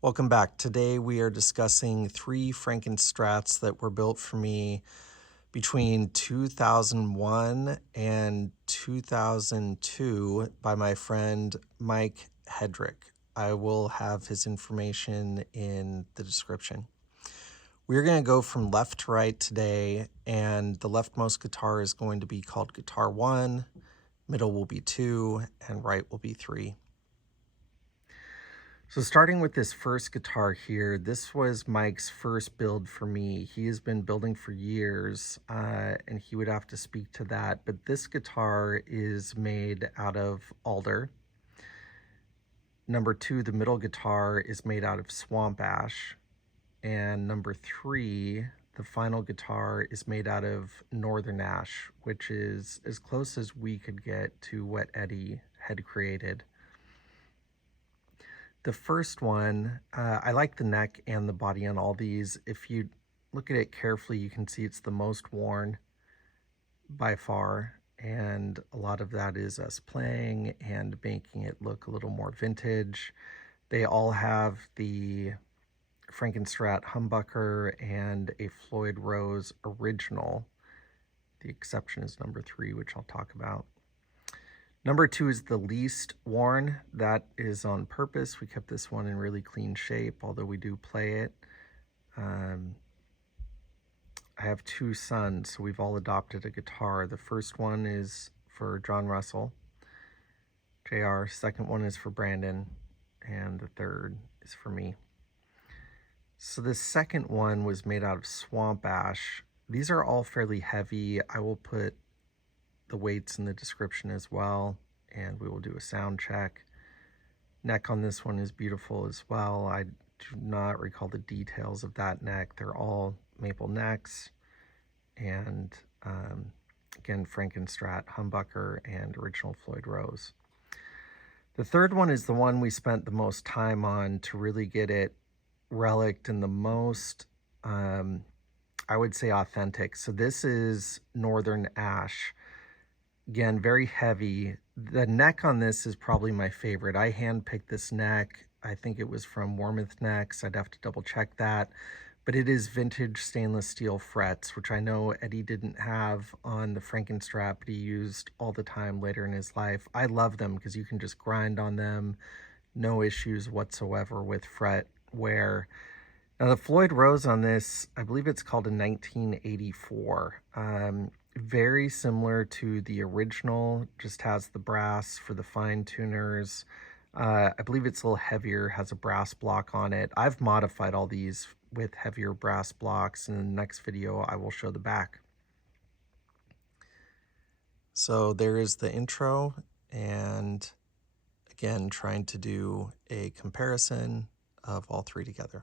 Welcome back. Today we are discussing 3 Frankenstrats that were built for me between 2001 and 2002 by my friend Mike Hedrick. I will have his information in the description. We're going to go from left to right today, and the leftmost guitar is going to be called Guitar 1, middle will be 2, and right will be 3. So starting with this first guitar here, this was Mike's first build for me. He has been building for years, and he would have to speak to that. But this guitar is made out of alder. Number 2, the middle guitar, is made out of swamp ash. And number 3, the final guitar, is made out of northern ash, which is as close as we could get to what Eddie had created. The first one, I like the neck and the body on all these. If you look at it carefully, you can see it's the most worn by far. And a lot of that is us playing and making it look a little more vintage. They all have the Frankenstrat humbucker and a Floyd Rose original. The exception is number 3, which I'll talk about. Number 2 is the least worn. That is on purpose. We kept this one in really clean shape, although we do play it. I have 2 sons, so we've all adopted a guitar. The first one is for John Russell, JR. Second one is for Brandon, and the third is for me. So the second one was made out of swamp ash. These are all fairly heavy. I will put the weights in the description as well, and we will do a sound check. Neck on this one is beautiful as well. I do not recall the details of that neck. They're all maple necks, and again, Frankenstrat humbucker and original Floyd Rose. The third one is the one we spent the most time on to really get it relicked and the most, I would say, authentic. So this is northern ash. Again, very heavy. The neck on this is probably my favorite. I hand-picked this neck. I think it was from Warmouth Necks. I'd have to double check that. But it is vintage stainless steel frets, which I know Eddie didn't have on the Frankenstrat, but he used all the time later in his life. I love them because you can just grind on them. No issues whatsoever with fret wear. Now the Floyd Rose on this, I believe it's called a 1984. Very similar to the original, just has the brass for the fine tuners. I believe it's a little heavier, has a brass block on it. I've modified all these with heavier brass blocks. In the next video, I will show the back. So there is the intro, and again, trying to do a comparison of all 3 together.